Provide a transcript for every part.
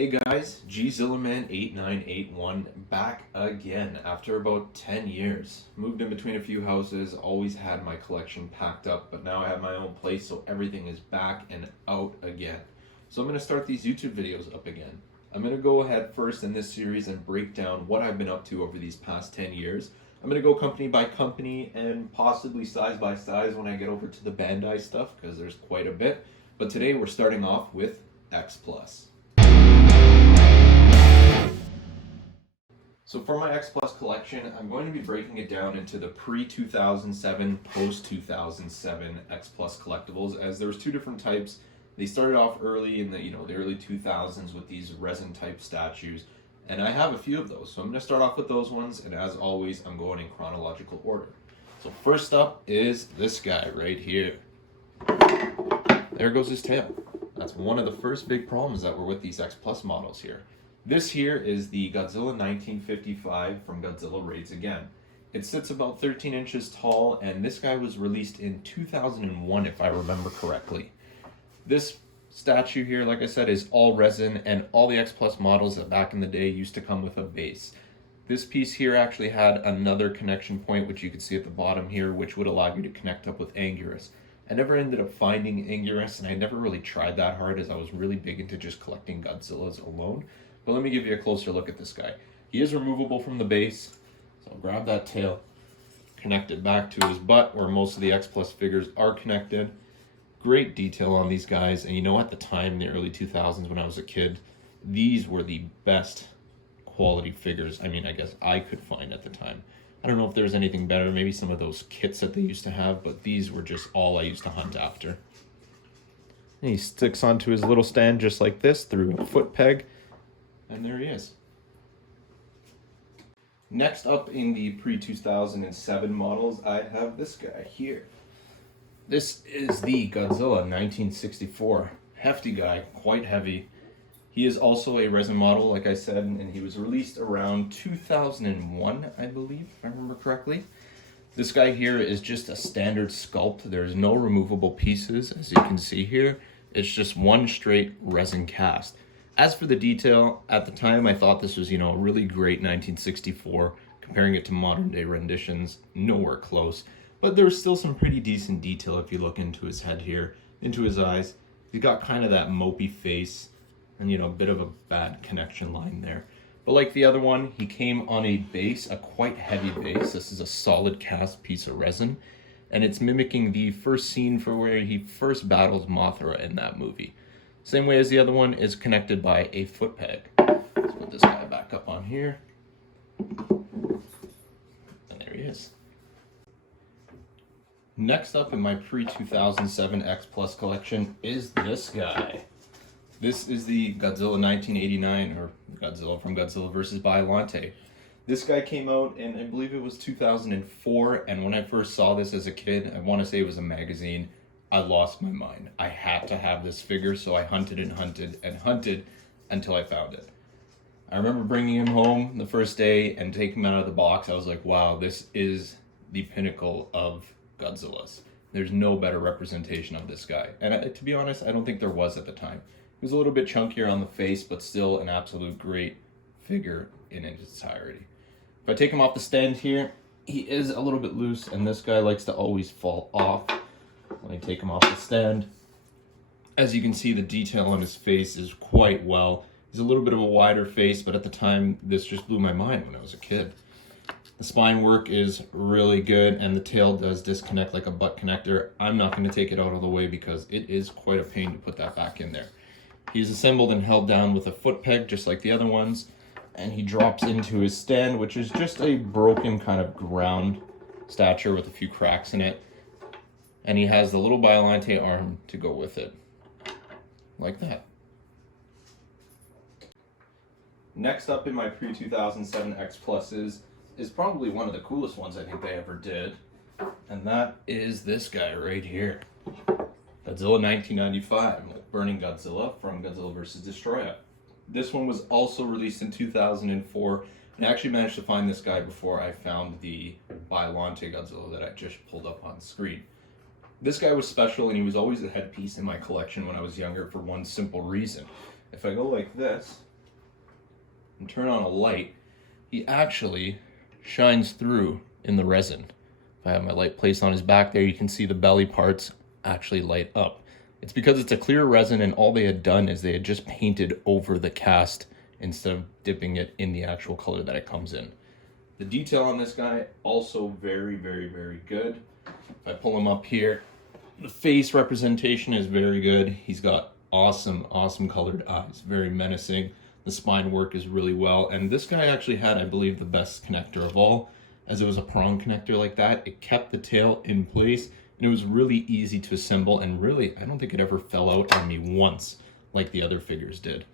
Hey guys, GZillaman8981 back again after about 10 years. Moved in between a few houses, always had my collection packed up, but now I have my own place, so everything is back and out again. So I'm going to start these YouTube videos up again. I'm going to go ahead first in this series and break down what I've been up to over these past 10 years. I'm going to go company by company and possibly size by size when I get over to the Bandai stuff, because there's quite a bit. But today we're starting off with X+. So for my X+ collection, I'm going to be breaking it down into the pre-2007, post-2007 X+ collectibles, as there's two different types. They started off early in the early 2000s with these resin type statues, and I have a few of those. So I'm going to start off with those ones, and as always, I'm going in chronological order. So first up is this guy right here. There goes his tail. That's one of the first big problems that were with these X+ models here. This here is the Godzilla 1955 from Godzilla Raids Again. It sits about 13 inches tall, and this guy was released in 2001 if I remember correctly. This statue here, like I said, is all resin, and all the X+ models that back in the day used to come with a base. This piece here actually had another connection point, which you can see at the bottom here, which would allow you to connect up with Anguirus. I never ended up finding Anguirus, and I never really tried that hard, as I was really big into just collecting Godzillas alone. But let me give you a closer look at this guy. He is removable from the base, so I'll grab that tail, connect it back to his butt, where most of the X+ figures are connected. Great detail on these guys, and at the time, in the early 2000s when I was a kid, these were the best quality figures, I guess I could find at the time. I don't know if there's anything better, maybe some of those kits that they used to have, but these were just all I used to hunt after. And he sticks onto his little stand just like this through a foot peg. And there he is. Next up in the pre-2007 models, I have this guy here. This is the Godzilla 1964. Hefty guy, quite heavy. He is also a resin model, like I said, and he was released around 2001, I believe, if I remember correctly. This guy here is just a standard sculpt. There's no removable pieces, as you can see here. It's just one straight resin cast. As for the detail, at the time I thought this was, a really great 1964. Comparing it to modern day renditions, nowhere close. But there's still some pretty decent detail if you look into his head here, into his eyes. He's got kind of that mopey face and, a bit of a bad connection line there. But like the other one, he came on a base, a quite heavy base. This is a solid cast piece of resin. And it's mimicking the first scene for where he first battles Mothra in that movie. Same way as the other one, is connected by a foot peg. Let's put this guy back up on here. And there he is. Next up in my pre-2007 X+ collection is this guy. This is the Godzilla 1989, or Godzilla from Godzilla vs. Biollante. This guy came out in, I believe it was 2004, and when I first saw this as a kid, I want to say it was a magazine, I lost my mind. I had to have this figure, so I hunted and hunted and hunted until I found it. I remember bringing him home the first day and taking him out of the box. I was like, wow, this is the pinnacle of Godzillas. There's no better representation of this guy. And to be honest, I don't think there was at the time. He was a little bit chunkier on the face, but still an absolute great figure in its entirety. If I take him off the stand here, he is a little bit loose, and this guy likes to always fall off. Let me take him off the stand. As you can see, the detail on his face is quite well. He's a little bit of a wider face, but at the time, this just blew my mind when I was a kid. The spine work is really good, and the tail does disconnect like a butt connector. I'm not going to take it out of the way because it is quite a pain to put that back in there. He's assembled and held down with a foot peg, just like the other ones, and he drops into his stand, which is just a broken kind of ground stature with a few cracks in it. And he has the little Biollante arm to go with it, like that. Next up in my pre-2007 X Pluses is probably one of the coolest ones I think they ever did, and that is this guy right here. Godzilla 1995, like Burning Godzilla from Godzilla vs. Destroyah. This one was also released in 2004, and I actually managed to find this guy before I found the Biollante Godzilla that I just pulled up on screen. This guy was special, and he was always a headpiece in my collection when I was younger for one simple reason. If I go like this, and turn on a light, he actually shines through in the resin. If I have my light placed on his back there, you can see the belly parts actually light up. It's because it's a clear resin, and all they had done is they had just painted over the cast instead of dipping it in the actual color that it comes in. The detail on this guy, also very, very, very good. If I pull him up here, the face representation is very good. He's got awesome, awesome colored eyes, very menacing. The spine work is really well. And this guy actually had, I believe, the best connector of all, as it was a prong connector like that. It kept the tail in place, and it was really easy to assemble. And really, I don't think it ever fell out on me once like the other figures did.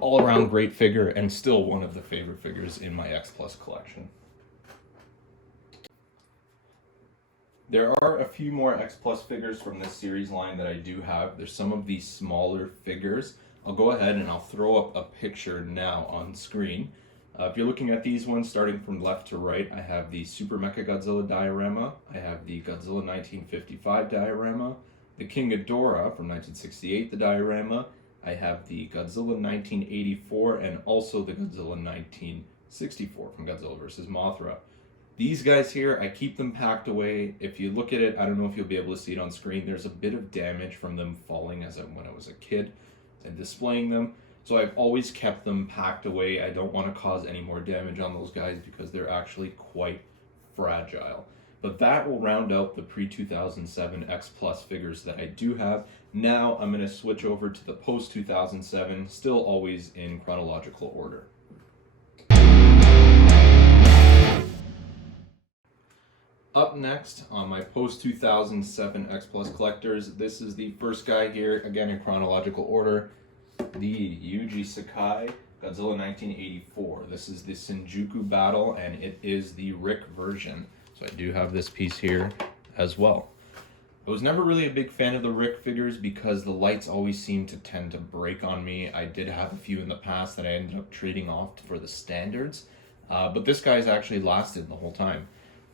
All around great figure, and still one of the favorite figures in my X Plus collection. There are a few more X Plus figures from this series line that I do have. There's some of these smaller figures. I'll go ahead and I'll throw up a picture now on screen. If you're looking at these ones, starting from left to right, I have the Super Mecha Godzilla diorama. I have the Godzilla 1955 diorama, the King Ghidorah from 1968, the diorama. I have the Godzilla 1984 and also the Godzilla 1964 from Godzilla vs. Mothra. These guys here, I keep them packed away. If you look at it, I don't know if you'll be able to see it on screen, there's a bit of damage from them falling when I was a kid and displaying them. So I've always kept them packed away. I don't want to cause any more damage on those guys because they're actually quite fragile. But that will round out the pre-2007 X Plus figures that I do have. Now I'm going to switch over to the post-2007, still always in chronological order. Up next on my post-2007 X Plus collectors, this is the first guy here, again in chronological order, the Yuji Sakai Godzilla 1984. This is the Shinjuku battle, and it is the R.I.C version. So I do have this piece here as well. I was never really a big fan of the R.I.C figures because the lights always seem to tend to break on me. I did have a few in the past that I ended up trading off for the standards, but this guy's actually lasted the whole time.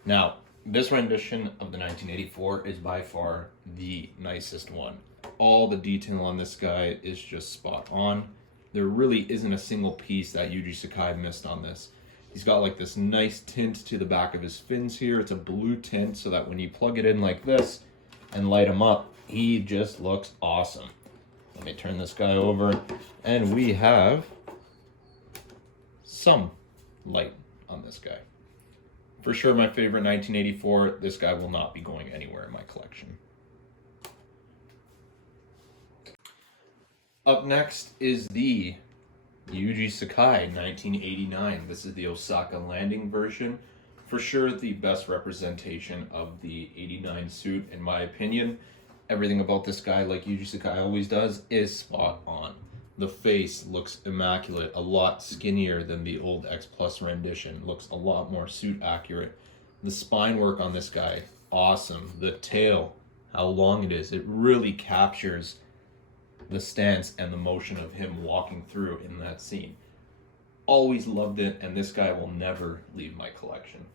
Now, this rendition of the 1984 is by far the nicest one. All the detail on this guy is just spot on. There really isn't a single piece that Yuji Sakai missed on this. He's got like this nice tint to the back of his fins here. It's a blue tint so that when you plug it in like this and light him up, he just looks awesome. Let me turn this guy over, and we have some light on this guy. For sure my favorite 1984, this guy will not be going anywhere in my collection. Up next is the Yuji Sakai 1989. This is the Osaka landing version. For sure the best representation of the 89 suit in my opinion. Everything about this guy, like Yuji Sakai always does, is spot on. The face looks immaculate, a lot skinnier than the old X Plus rendition. Looks a lot more suit accurate. The spine work on this guy, awesome. The tail, how long it is, it really captures the stance and the motion of him walking through in that scene. Always loved it, and this guy will never leave my collection.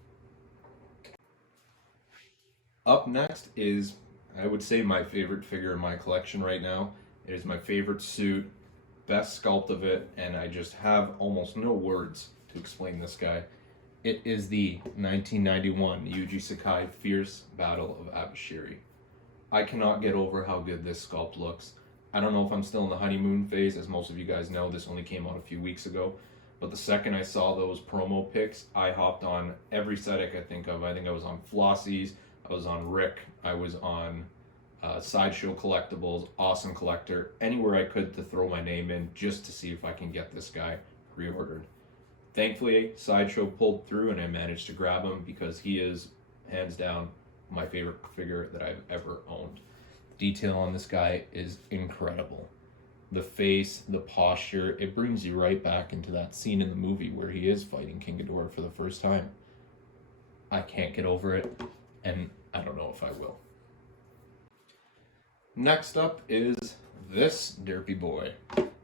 Up next is, I would say, my favorite figure in my collection right now. It is my favorite suit, best sculpt of it, and I just have almost no words to explain this guy. It is the 1991 Yuji Sakai Fierce Battle of Abashiri. I cannot get over how good this sculpt looks. I don't know if I'm still in the honeymoon phase, as most of you guys know, this only came out a few weeks ago. But the second I saw those promo pics, I hopped on every site I could think of. I think I was on Flossie's, I was on Rick, I was on Sideshow Collectibles, Awesome Collector, anywhere I could to throw my name in just to see if I can get this guy reordered. Thankfully, Sideshow pulled through and I managed to grab him because he is, hands down, my favorite figure that I've ever owned. Detail on this guy is incredible. The face, the posture, it brings you right back into that scene in the movie where he is fighting King Ghidorah for the first time. I can't get over it, and I don't know if I will. Next up is this derpy boy.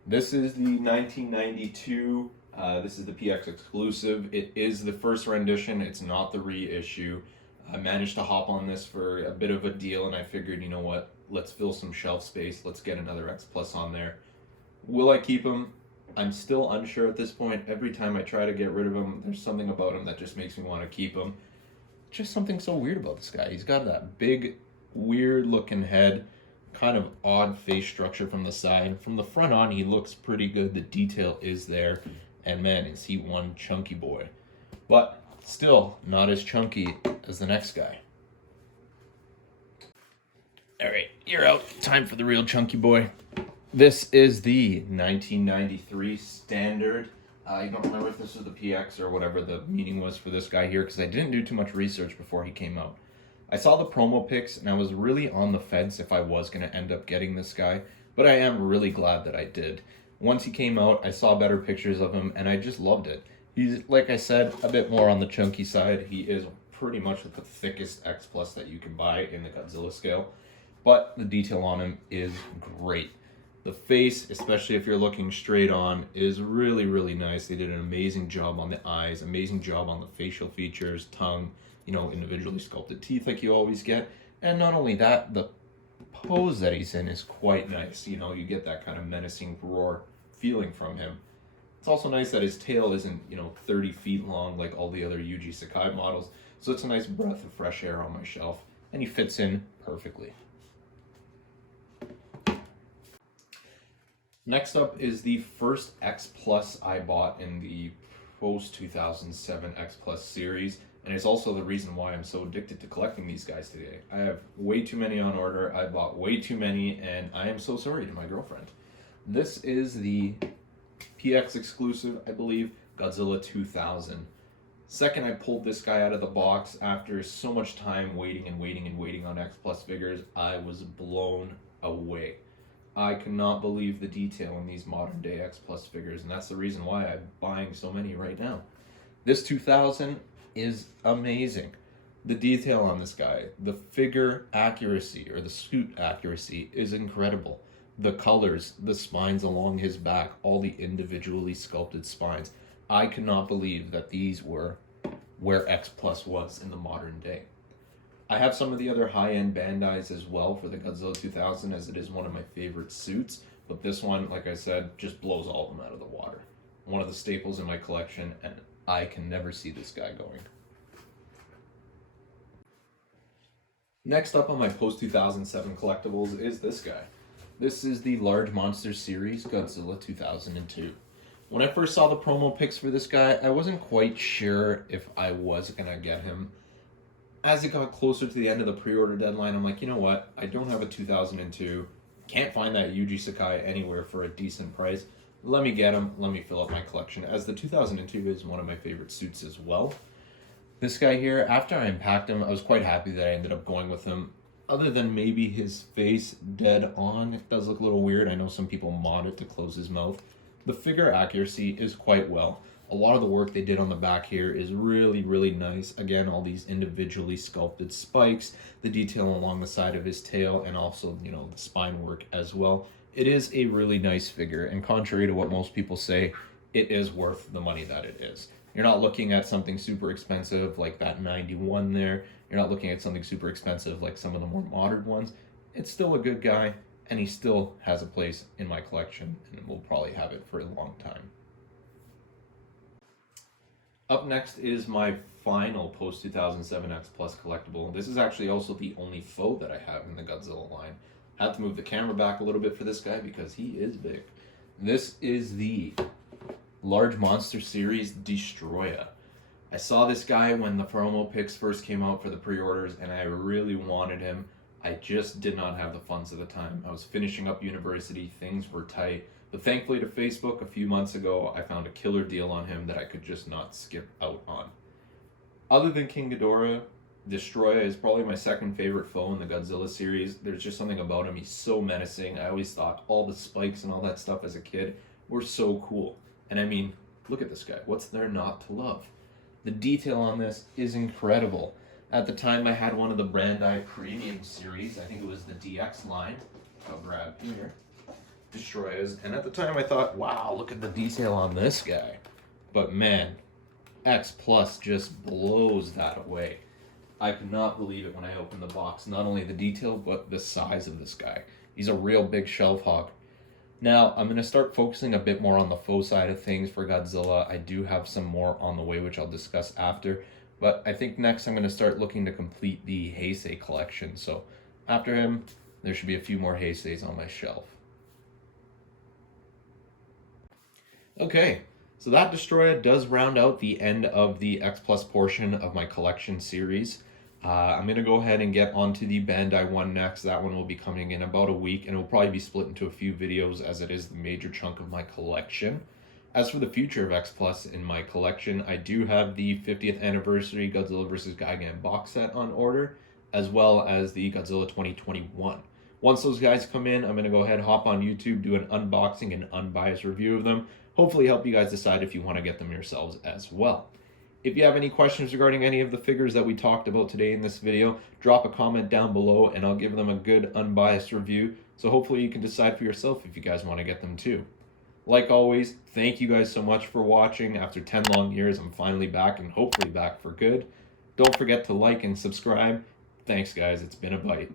This is the 1992, this is the PX exclusive. It is the first rendition, it's not the reissue. I managed to hop on this for a bit of a deal, and I figured, you know what, let's fill some shelf space, let's get another X Plus on there. Will I keep him? I'm still unsure at this point. Every time I try to get rid of him, there's something about him that just makes me want to keep him. Just something so weird about this guy. He's got that big, weird looking head, kind of odd face structure from the side. From the front on, he looks pretty good. The detail is there. And man, is he one chunky boy. But still not as chunky as the next guy. Alright, you're out. Time for the real chunky boy. This is the 1993 standard. I don't remember if this was the PX or whatever the meaning was for this guy here, because I didn't do too much research before he came out. I saw the promo pics, and I was really on the fence if I was going to end up getting this guy, but I am really glad that I did. Once he came out, I saw better pictures of him, and I just loved it. He's, like I said, a bit more on the chunky side. He is pretty much the thickest X Plus that you can buy in the Godzilla scale, but the detail on him is great. The face, especially if you're looking straight on, is really, really nice. They did an amazing job on the eyes, amazing job on the facial features, tongue, individually sculpted teeth like you always get. And not only that, the pose that he's in is quite nice. You get that kind of menacing roar feeling from him. It's also nice that his tail isn't, 30 feet long like all the other Yuji Sakai models. So it's a nice breath of fresh air on my shelf, and he fits in perfectly. Next up is the first X Plus I bought in the post-2007 X Plus series, and it's also the reason why I'm so addicted to collecting these guys today. I have way too many on order, I bought way too many, and I am so sorry to my girlfriend. This is the PX exclusive, I believe, Godzilla 2000. Second I pulled this guy out of the box after so much time waiting on X Plus figures, I was blown away. I cannot believe the detail in these modern day X Plus figures, and that's the reason why I'm buying so many right now. This 2000 is amazing. The detail on this guy, the figure accuracy or the suit accuracy is incredible. The colors, the spines along his back, all the individually sculpted spines. I cannot believe that these were where X Plus was in the modern day. I have some of the other high-end Bandais as well for the Godzilla 2000, as it is one of my favorite suits, but this one, like I said, just blows all of them out of the water. One of the staples in my collection, and I can never see this guy going. Next up on my post-2007 collectibles is this guy. This is the Large Monster Series Godzilla 2002. When I first saw the promo pics for this guy, I wasn't quite sure if I was going to get him. As it got closer to the end of the pre-order deadline, I'm like, you know what? I don't have a 2002. Can't find that Yuji Sakai anywhere for a decent price. Let me get him. Let me fill up my collection, as the 2002 is one of my favorite suits as well. This guy here, after I unpacked him, I was quite happy that I ended up going with him. Other than maybe his face dead on, it does look a little weird. I know some people mod it to close his mouth. The figure accuracy is quite well. A lot of the work they did on the back here is really, really nice. Again, all these individually sculpted spikes, the detail along the side of his tail, and also, the spine work as well. It is a really nice figure, and contrary to what most people say, it is worth the money that it is. You're not looking at something super expensive like that 91 there. You're not looking at something super expensive like some of the more modern ones. It's still a good guy, and he still has a place in my collection, and will probably have it for a long time. Up next is my final post-2007 X Plus collectible. This is actually also the only foe that I have in the Godzilla line. Had to move the camera back a little bit for this guy because he is big. This is the Large Monster Series Destroyah. I saw this guy when the promo pics first came out for the pre-orders, and I really wanted him. I just did not have the funds at the time. I was finishing up university, things were tight. But thankfully to Facebook, a few months ago, I found a killer deal on him that I could just not skip out on. Other than King Ghidorah, Destroyah is probably my second favorite foe in the Godzilla series. There's just something about him. He's so menacing. I always thought all the spikes and all that stuff as a kid were so cool. And I mean, look at this guy. What's there not to love? The detail on this is incredible. At the time, I had one of the Bandai Premium series. I think it was the DX line. I'll grab here. Destroyers, and at the time I thought, wow, look at the detail on this guy. But man, X Plus just blows that away. I could not believe it when I opened the box. Not only the detail, but the size of this guy. He's a real big shelf hog. Now, I'm going to start focusing a bit more on the faux side of things for Godzilla. I do have some more on the way, which I'll discuss after. But I think next I'm going to start looking to complete the Heisei collection. So after him, there should be a few more Heiseis on my shelf. Okay, so that Destroyah does round out the end of the X Plus portion of my collection series. I'm going to go ahead and get onto the Bandai one next. That one will be coming in about a week, and it will probably be split into a few videos as it is the major chunk of my collection. As for the future of X Plus in my collection, I do have the 50th anniversary Godzilla vs. Gigan box set on order, as well as the Godzilla 2021. Once those guys come in, I'm going to go ahead, hop on YouTube, do an unboxing and unbiased review of them. Hopefully help you guys decide if you want to get them yourselves as well. If you have any questions regarding any of the figures that we talked about today in this video, drop a comment down below and I'll give them a good unbiased review. So hopefully you can decide for yourself if you guys want to get them too. Like always, thank you guys so much for watching. After 10 long years, I'm finally back and hopefully back for good. Don't forget to like and subscribe. Thanks guys, it's been a bite.